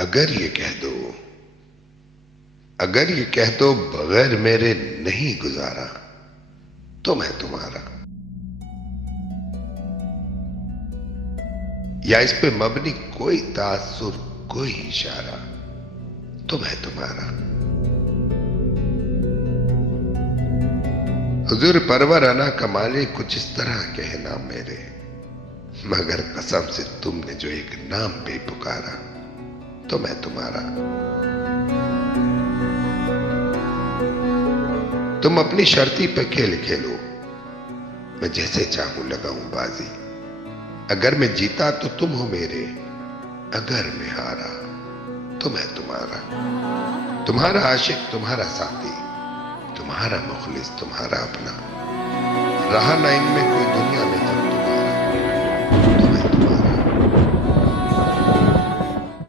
अगर ये कह दो, अगर ये कह दो बगैर मेरे नहीं गुजारा, तो मैं तुम्हारा। या इस पे मबनी कोई तासुर, कोई इशारा, तो मैं तुम्हारा। हुजूर परवर अना कमाले कुछ इस तरह कहना मेरे, मगर कसम से तुमने जो एक नाम पे पुकारा, तो मैं तुम्हारा। तुम अपनी शर्ती पे खेल खेलो, मैं जैसे चाहूं लगाऊं बाजी। अगर मैं जीता तो तुम हो मेरे, अगर मैं हारा तो मैं तुम्हारा। तुम्हारा आशिक, तुम्हारा साथी, तुम्हारा मुखलिस, तुम्हारा अपना। रहा ना इनमें कोई दुनिया में जब